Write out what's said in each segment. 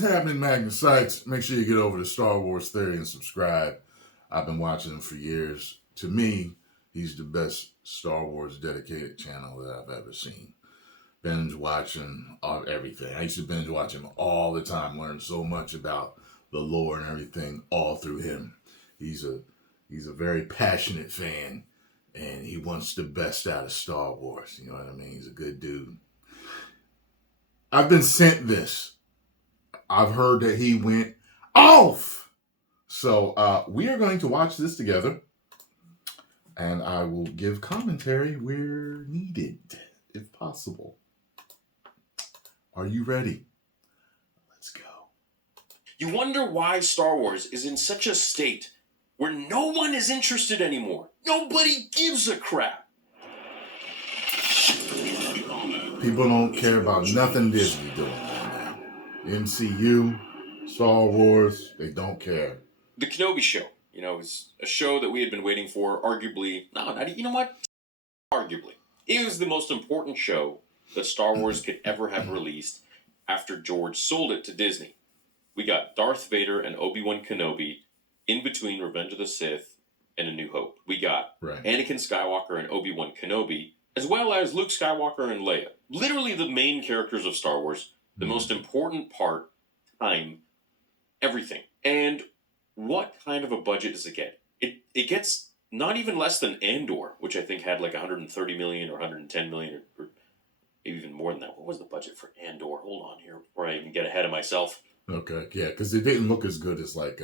is happening, Magnus sites? Make sure you get over to Star Wars Theory and subscribe. I've been watching him for years. To me, he's the best Star Wars dedicated channel that I've ever seen. Binge watching everything. I used to binge watch him all the time, learn so much about the lore and everything all through him. He's a very passionate fan, and he wants the best out of Star Wars. You know what I mean? He's a good dude. I've been sent this. I've heard that he went off. So we are going to watch this together, and I will give commentary where needed, if possible. Are you ready? Let's go. You wonder why Star Wars is in such a state where no one is interested anymore. Nobody gives a crap. People don't care about nothing Disney doing right now. MCU, Star Wars, they don't care. The Kenobi show, is a show that we had been waiting for, arguably, arguably. It was the most important show that Star Wars could ever have released after George sold it to Disney. We got Darth Vader and Obi-Wan Kenobi in between Revenge of the Sith and A New Hope. We got Anakin Skywalker and Obi-Wan Kenobi, as well as Luke Skywalker and Leia. Literally the main characters of Star Wars, the most important part, time, everything. And what kind of a budget does it get? It gets not even less than Andor, which I think had like 130 million or 110 million or maybe even more than that. What was the budget for Andor? Hold on here before I even get ahead of myself. Okay, yeah, because it didn't look as good as like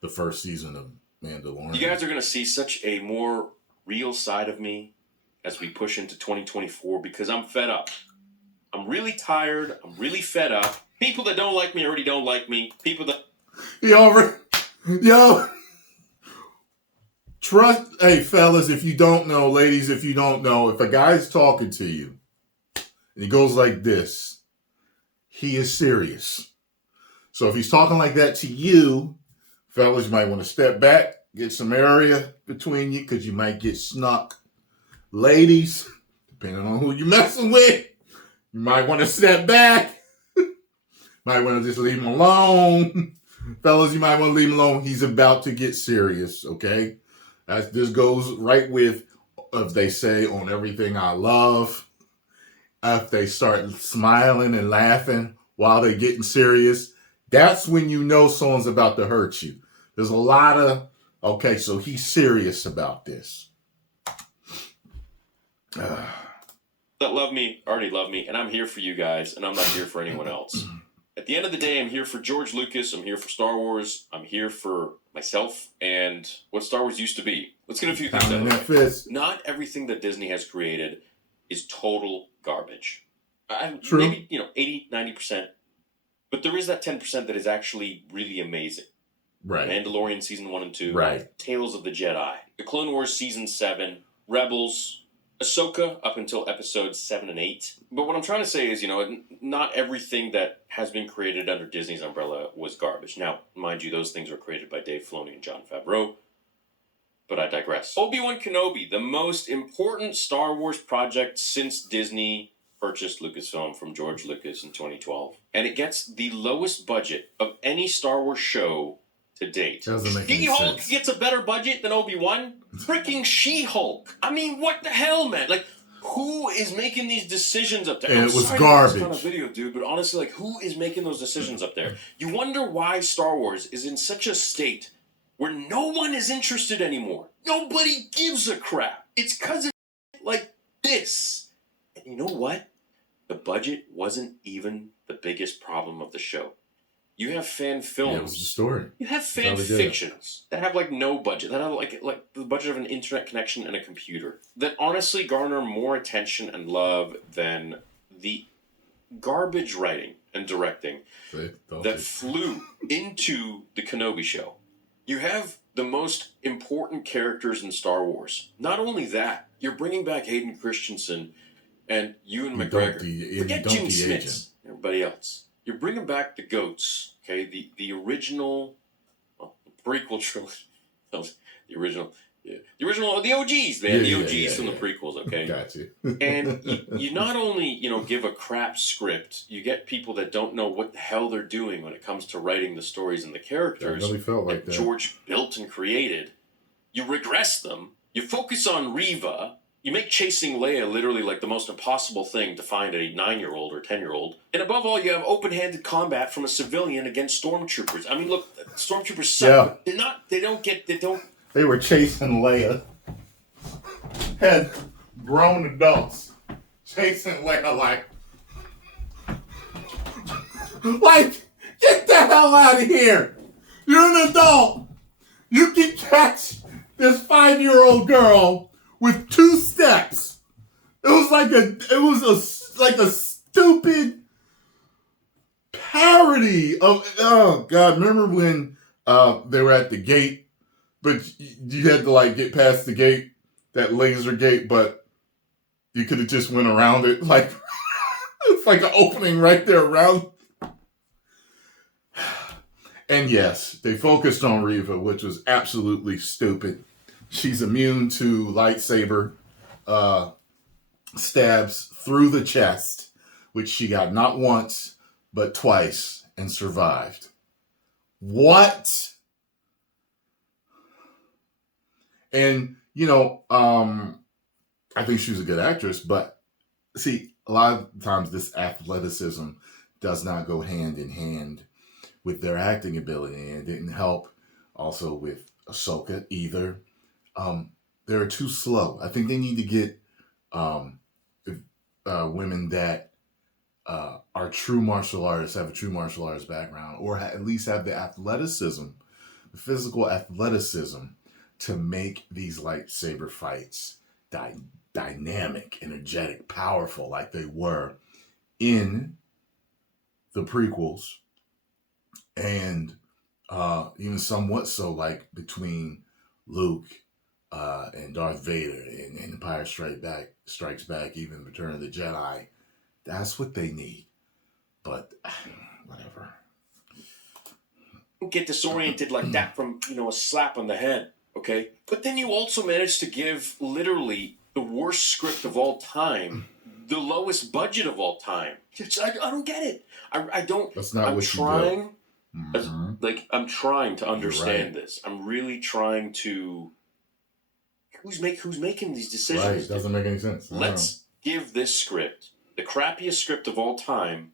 the first season of Mandalorian. You guys are going to see such a more real side of me as we push into 2024 because I'm fed up. I'm really tired. I'm really fed up. People that don't like me already don't like me. People that... Yo, trust, hey fellas, if you don't know, ladies, if you don't know, if a guy's talking to you and he goes like this, he is serious. So if he's talking like that to you, fellas, you might want to step back, get some area between you because you might get snuck. Ladies, depending on who you're messing with, you might want to step back. Might want to just leave him alone. Fellas, you might want to leave him alone. He's about to get serious, okay? This goes right with, if they say, on everything I love. If they start smiling and laughing while they're getting serious, that's when you know someone's about to hurt you. There's a lot of, okay, so he's serious about this. that love me already love me, and I'm here for you guys, and I'm not here for anyone else. At the end of the day, I'm here for George Lucas, I'm here for Star Wars, I'm here for myself, and what Star Wars used to be. Let's get a few things out of the way. Not everything that Disney has created is total garbage. True. Maybe, 80, 90%. But there is that 10% that is actually really amazing. Right. Mandalorian Season 1 and 2. Right. Tales of the Jedi. The Clone Wars Season 7. Rebels. Ahsoka up until episodes 7 and 8. But what I'm trying to say is, not everything that has been created under Disney's umbrella was garbage. Now, mind you, those things were created by Dave Filoni and Jon Favreau. But I digress. Obi-Wan Kenobi, the most important Star Wars project since Disney purchased Lucasfilm from George Lucas in 2012. And it gets the lowest budget of any Star Wars show to date. She-Hulk gets a better budget than Obi-Wan? Freaking She-Hulk. I mean, what the hell, man? Like, who is making these decisions up there? And it was garbage. This kind of video, dude, but honestly, who is making those decisions up there? You wonder why Star Wars is in such a state where no one is interested anymore. Nobody gives a crap. It's because of like this. And you know what? The budget wasn't even the biggest problem of the show. You have fan films. Yeah, it was the story. You have fan fictions that have like no budget, that have like the budget of an internet connection and a computer, that honestly garner more attention and love than the garbage writing and directing that flew into the Kenobi show. You have the most important characters in Star Wars. Not only that, you're bringing back Hayden Christensen and Ewan McGregor. Forget Jimmy Smits and everybody else. You're bringing back the goats, okay? The original, the prequel trilogy, the original, Yeah. The original, the OGs, man. Yeah, the OGs yeah, from yeah. the prequels, okay? Gotcha. And you not only, give a crap script, you get people that don't know what the hell they're doing when it comes to writing the stories and the characters That really felt like that. George built and created. You regress them. You focus on Reva. You make chasing Leia literally like the most impossible thing to find a 9-year-old or 10-year-old. And above all, you have open-handed combat from a civilian against stormtroopers. I mean, look, stormtroopers suck. Yeah. But They were chasing Leia. Had grown adults chasing Leia like, get the hell out of here. You're an adult. You can catch this 5-year-old girl with 2 steps. It was like a stupid parody of, oh God, remember when they were at the gate, but you had to get past the gate, that laser gate, but you could have just went around it. Like, it's like an opening right there around. And yes, they focused on Reva, which was absolutely stupid. She's immune to lightsaber stabs through the chest, which she got not once, but twice, and survived. What? And, I think she was a good actress, but see, a lot of times this athleticism does not go hand in hand with their acting ability, and it didn't help also with Ahsoka either. They're too slow. I think they need to get women that are true martial artists, have a true martial arts background, or at least have the athleticism, the physical athleticism to make these lightsaber fights dynamic, energetic, powerful like they were in the prequels, and even somewhat so like between Luke and Darth Vader and Empire Strikes Back, even Return of the Jedi. That's what they need. But whatever. Don't get disoriented like that from, a slap on the head, okay? But then you also managed to give literally the worst script of all time, the lowest budget of all time. I don't get it. I don't. That's not what trying. You do. Mm-hmm. I'm trying to understand this. I'm really trying to. Who's making these decisions? Right, doesn't make any sense. Let's give this script the crappiest script of all time.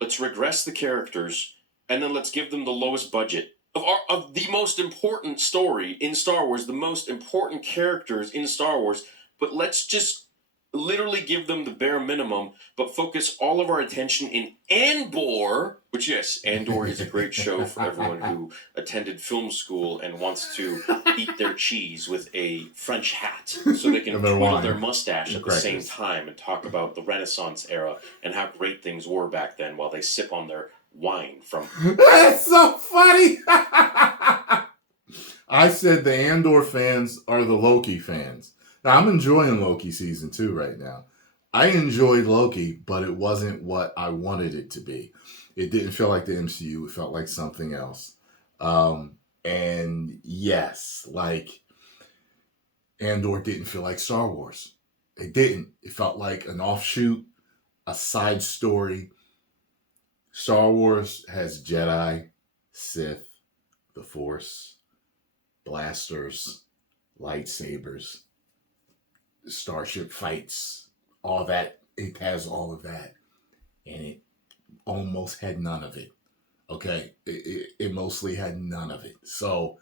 Let's regress the characters, and then let's give them the lowest budget of the most important story in Star Wars, the most important characters in Star Wars. But let's just literally give them the bare minimum, but focus all of our attention in Andor, which, yes, Andor is a great show for everyone who attended film school and wants to eat their cheese with a French hat so they can twirl their mustache at the same time and talk about the Renaissance era and how great things were back then while they sip on their wine from... That's so funny! I said the Andor fans are the Loki fans. Now, I'm enjoying Loki season 2 right now. I enjoyed Loki, but it wasn't what I wanted it to be. It didn't feel like the MCU. It felt like something else. And yes, Andor didn't feel like Star Wars. It didn't. It felt like an offshoot, a side story. Star Wars has Jedi, Sith, the Force, blasters, lightsabers, starship fights, all that. It has all of that, and it almost had none of it. Okay, it mostly had none of it. So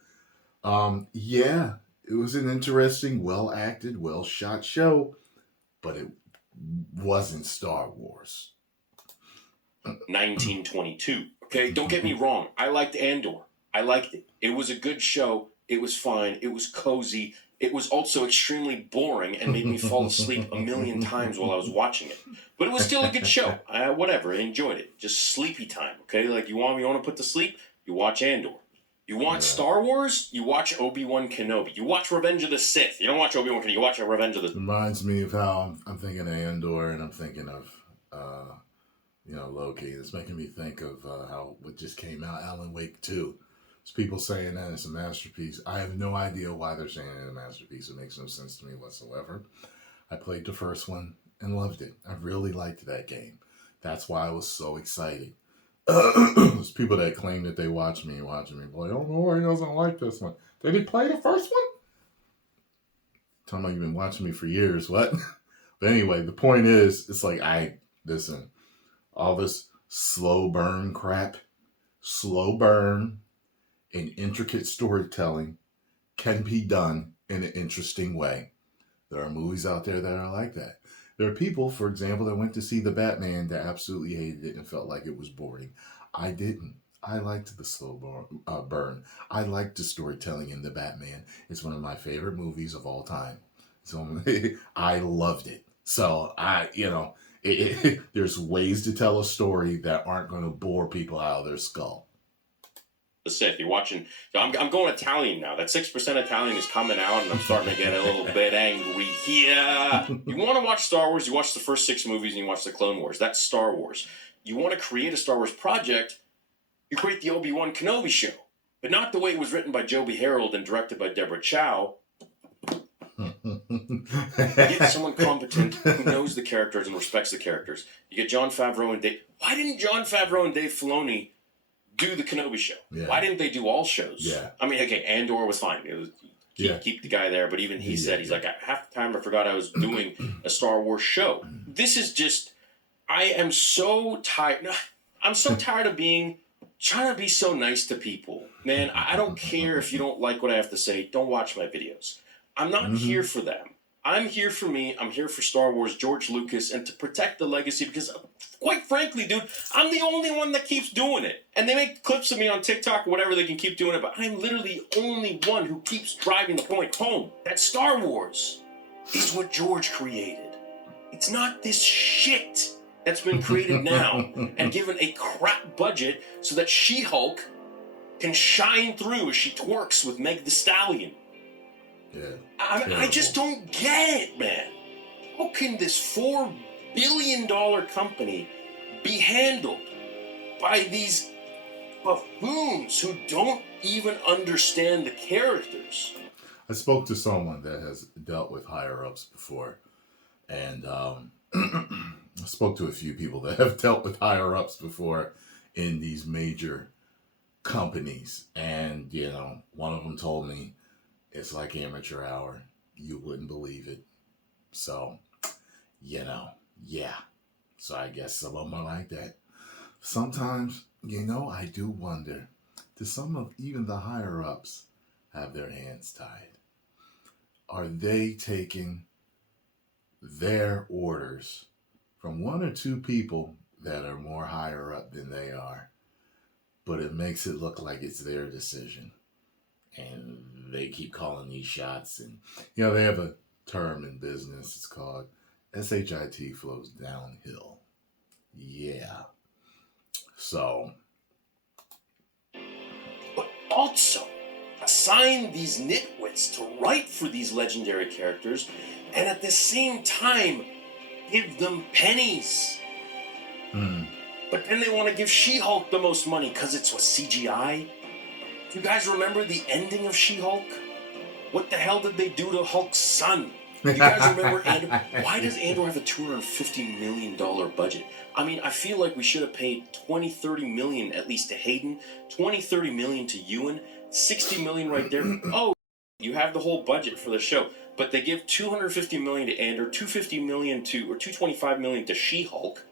yeah, it was an interesting, well acted, well shot show, but it wasn't Star Wars. 1922. Okay, don't get me wrong, I liked Andor. I liked it. It was a good show. It was fine. It was cozy. It was also extremely boring and made me fall asleep a million times while I was watching it. But it was still a good show. Whatever, I enjoyed it. Just sleepy time, okay? Like, you want to put to sleep? You watch Andor. You want Star Wars? You watch Obi-Wan Kenobi. You watch Revenge of the Sith. You don't watch Obi-Wan Kenobi. You watch Revenge of the... Reminds me of how I'm thinking of Andor, and I'm thinking of, Loki. It's making me think of what just came out, Alan Wake 2. There's people saying that it's a masterpiece. I have no idea why they're saying it's a masterpiece. It makes no sense to me whatsoever. I played the first one and loved it. I really liked that game. That's why I was so excited. There's people that claim that they watch me, like, oh no, he doesn't like this one. Did he play the first one? Talking about you've been watching me for years. What? But anyway, the point is, it's like, listen, all this slow burn crap, slow burn and intricate storytelling can be done in an interesting way. There are movies out there that are like that. There are people, for example, that went to see The Batman that absolutely hated it and felt like it was boring. I didn't. I liked the slow burn. I liked the storytelling in The Batman. It's one of my favorite movies of all time. So I loved it. So there's ways to tell a story that aren't going to bore people out of their skull. The Sith. You're watching. I'm going Italian now. That 6% Italian is coming out, and I'm starting to get a little bit angry here. You want to watch Star Wars? You watch the first 6 movies, and you watch the Clone Wars. That's Star Wars. You want to create a Star Wars project? You create the Obi-Wan Kenobi show, but not the way it was written by Joby Harold and directed by Deborah Chow. Get someone competent who knows the characters and respects the characters. You get Jon Favreau and Dave. Why didn't Jon Favreau and Dave Filoni do the Kenobi show? Yeah. Why didn't they do all shows? Yeah. I mean, okay, Andor was fine. It was keep the guy there, but even he said, he's like, half the time I forgot I was doing a Star Wars show. This is just, I am so tired. I'm so tired of trying to be so nice to people. Man, I don't care if you don't like what I have to say. Don't watch my videos. I'm not here for them. I'm here for me. I'm here for Star Wars, George Lucas, and to protect the legacy because, quite frankly, dude, I'm the only one that keeps doing it. And they make clips of me on TikTok or whatever, they can keep doing it, but I'm literally the only one who keeps driving the point home that Star Wars is what George created. It's not this shit that's been created now and given a crap budget so that She-Hulk can shine through as she twerks with Meg Thee Stallion. Yeah. I just don't get it, man. How can this $4 billion company be handled by these buffoons who don't even understand the characters? I spoke to someone that has dealt with higher-ups before, and I spoke to a few people that have dealt with higher-ups before in these major companies, and, one of them told me, it's like amateur hour. You wouldn't believe it. So, yeah. So I guess some of them are like that. Sometimes, I do wonder, do some of even the higher-ups have their hands tied? Are they taking their orders from 1 or 2 people that are more higher up than they are, but it makes it look like it's their decision? And they keep calling these shots. And, they have a term in business. It's called SHIT, flows downhill. Yeah. So. But also, assign these nitwits to write for these legendary characters and at the same time give them pennies. But then they want to give She-Hulk the most money because it's with CGI. Do you guys remember the ending of She-Hulk? What the hell did they do to Hulk's son? Do you guys remember Andor? Why does Andor have a $250 million budget? I mean, I feel like we should have paid $20-30 million at least to Hayden, $20-30 million to Ewan, $60 million right there. Oh, you have the whole budget for the show. But they give $250 million to Andor, $225 million to She-Hulk.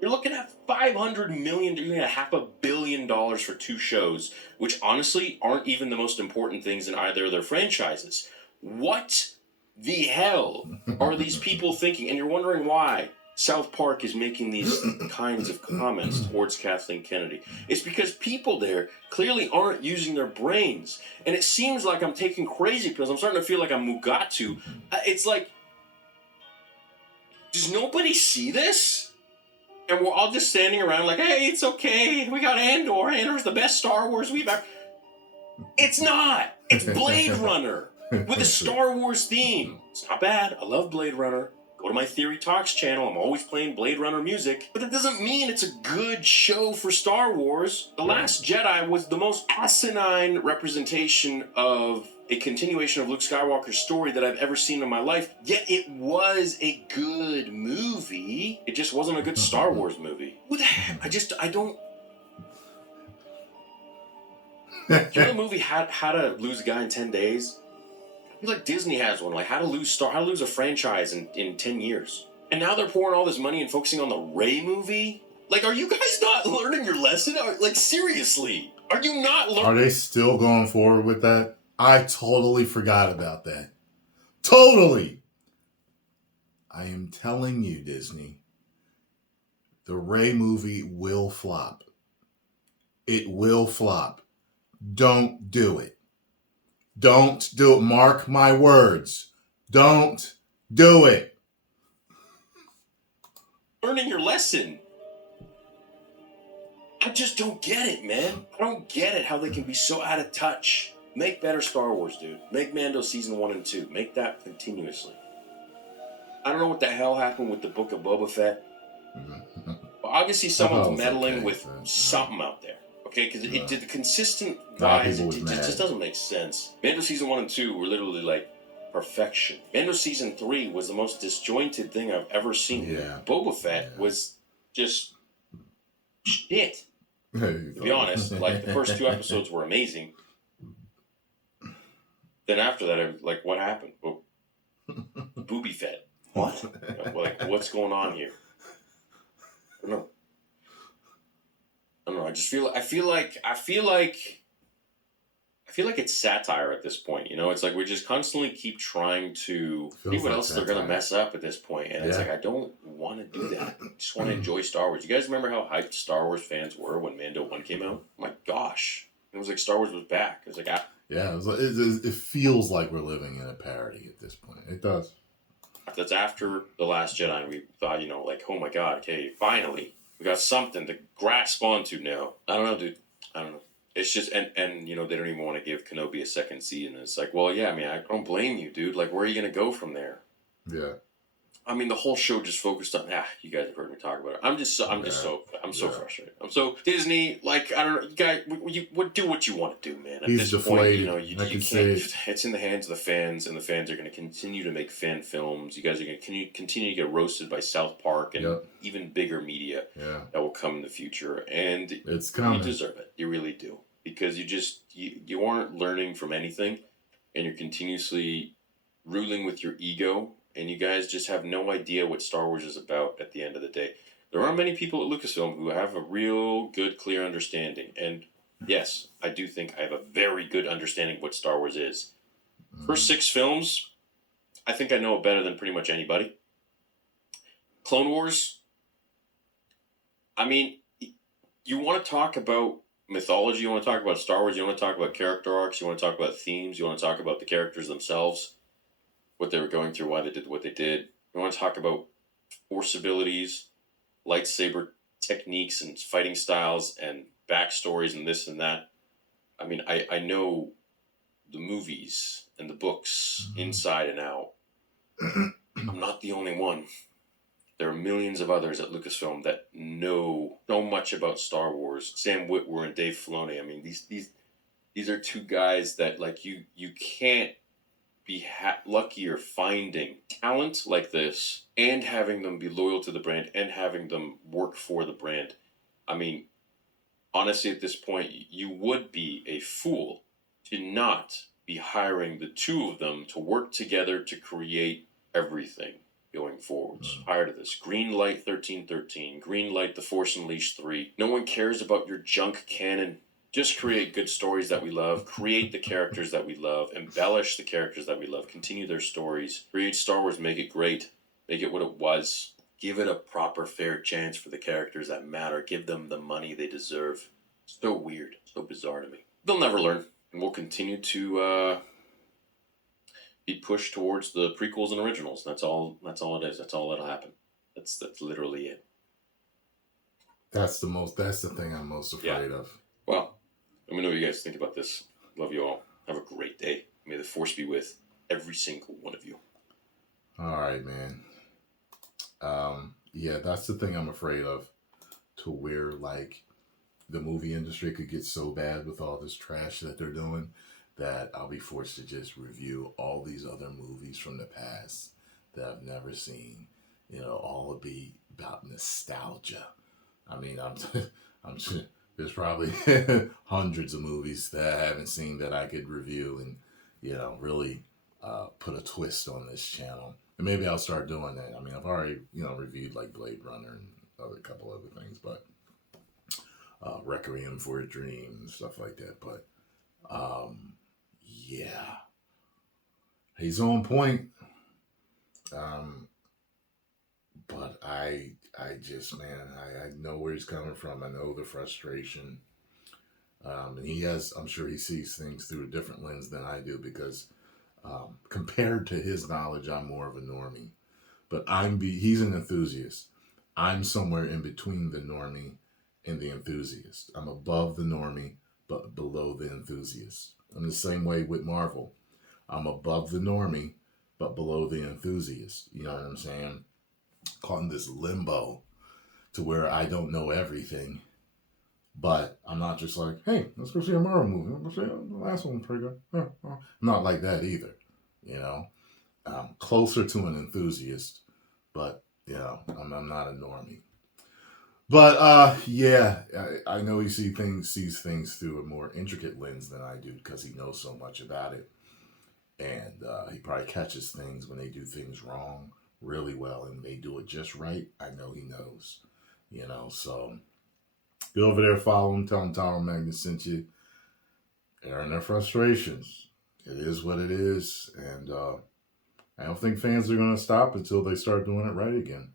You're looking at $500 million, you're looking at $500 million for 2 shows, which honestly aren't even the most important things in either of their franchises. What the hell are these people thinking? And you're wondering why South Park is making these kinds of comments towards Kathleen Kennedy. It's because people there clearly aren't using their brains. And it seems like I'm taking crazy pills. I'm starting to feel like I'm Mugatu. It's like, does nobody see this? And we're all just standing around like, hey, it's okay. We got Andor. Andor's the best Star Wars we've ever... It's not. It's Blade Runner with a Star Wars theme. It's not bad. I love Blade Runner. Go to my Theory Talks channel. I'm always playing Blade Runner music. But that doesn't mean it's a good show for Star Wars. The Last Jedi was the most asinine representation of a continuation of Luke Skywalker's story that I've ever seen in my life. Yet it was a good movie. It just wasn't a good Star Wars movie. Who the heck? I don't... You know the movie How to Lose a Guy in 10 Days? I feel like Disney has one, like How to Lose a Franchise in 10 years. And now they're pouring all this money and focusing on the Rey movie? Like, are you guys not learning your lesson? Like, seriously, are you not learning? Are they still going forward with that? I totally forgot about that. Totally. I am telling you, Disney, the Rey movie will flop. It will flop. Don't do it. Don't do it. Mark my words. Don't do it. Learning your lesson. I just don't get it, man. I don't get it how they can be so out of touch. Make better Star Wars, dude. Make Mando season 1 and 2. Make that continuously. I don't know what the hell happened with the Book of Boba Fett. But obviously someone's meddling with something out there. Okay, because it did the consistent rise. It just doesn't make sense. Mando season 1 and 2 were literally like perfection. Mando season 3 was the most disjointed thing I've ever seen. Yeah. Boba Fett was just shit. To be honest, like the first 2 episodes were amazing. Then after that, I was like, what happened? Oh, Booby Fett. What? Like, what's going on here? I don't know. I just feel like it's satire at this point. You know, it's like we just constantly keep trying to see what else they're gonna mess up at this point, and it's like I don't want to do that. I just want to enjoy Star Wars. You guys remember how hyped Star Wars fans were when Mando 1 came out? Oh my gosh, it was like Star Wars was back. It was like yeah, it feels like we're living in a parody at this point. It does. That's after The Last Jedi. We thought, like, oh my god, okay, finally. We got something to grasp onto now. I don't know, dude. I don't know. It's just, and they don't even want to give Kenobi a second season. It's like, well, yeah, I mean, I don't blame you, dude. Like, where are you going to go from there? Yeah. I mean, the whole show just focused on, you guys have heard me talk about it. I'm so frustrated. I'm so, Disney, like, I don't know, you guys, you do what you want to do, man. At He's this deflated. point, you can't, it's in the hands of the fans, and the fans are going to continue to make fan films. You guys are going to continue to get roasted by South Park and even bigger media that will come in the future. And it's coming. You deserve it. You really do. Because you aren't learning from anything, and you're continuously ruling with your ego. And you guys just have no idea what Star Wars is about at the end of the day. There are many people at Lucasfilm who have a real good, clear understanding. And yes, I do think I have a very good understanding of what Star Wars is. First 6 films, I think I know it better than pretty much anybody. Clone Wars, I mean, you want to talk about mythology, you want to talk about Star Wars, you want to talk about character arcs, you want to talk about themes, you want to talk about the characters themselves, what they were going through, why they did what they did. You want to talk about force abilities, lightsaber techniques and fighting styles and backstories and this and that. I mean, I know the movies and the books inside and out. I'm not the only one. There are millions of others at Lucasfilm that know so much about Star Wars. Sam Witwer and Dave Filoni. I mean, these are 2 guys that, like, you can't be luckier finding talent like this and having them be loyal to the brand and having them work for the brand. I mean, honestly, at this point, you would be a fool to not be hiring the 2 of them to work together to create everything going forwards. Prior to this, greenlight 1313, greenlight The Force Unleashed 3. No one cares about your junk canon. Just create good stories that we love, create the characters that we love, embellish the characters that we love, continue their stories, create Star Wars, make it great, make it what it was, give it a proper, fair chance for the characters that matter, give them the money they deserve. So weird, so bizarre to me. They'll never learn, and we'll continue to be pushed towards the prequels and originals. That's all it is. That's all that'll happen. That's literally it. That's the thing I'm most afraid of. Well, let me know what you guys think about this. Love you all. Have a great day. May the Force be with every single one of you. All right, man. Yeah, that's the thing I'm afraid of, to where like the movie industry could get so bad with all this trash that they're doing that I'll be forced to just review all these other movies from the past that I've never seen. You know, all will be about nostalgia. I mean, I'm there's probably hundreds of movies that I haven't seen that I could review and really put a twist on this channel. And maybe I'll start doing that. I mean, I've already reviewed like Blade Runner and a couple other things, but Requiem for a Dream and stuff like that. But yeah, he's on point. Um, but I just, man, I know where he's coming from. I know the frustration. And he has, I'm sure he sees things through a different lens than I do because compared to his knowledge, I'm more of a normie. But he's an enthusiast. I'm somewhere in between the normie and the enthusiast. I'm above the normie, but below the enthusiast. I'm the same way with Marvel. I'm above the normie, but below the enthusiast. You know what I'm saying? Caught in this limbo to where I don't know everything, but I'm not just like, hey, let's go see a Marvel movie. Let's see the last one, pretty good. I'm not like that either. You know, I'm closer to an enthusiast, but I'm not a normie. But yeah, I know he sees things through a more intricate lens than I do because he knows so much about it, and he probably catches things when they do things wrong really well, and they do it just right. I know he knows, So go over there, follow him, tell him Tyrone Magnus sent you, airing their frustrations. It is what it is, and I don't think fans are going to stop until they start doing it right again.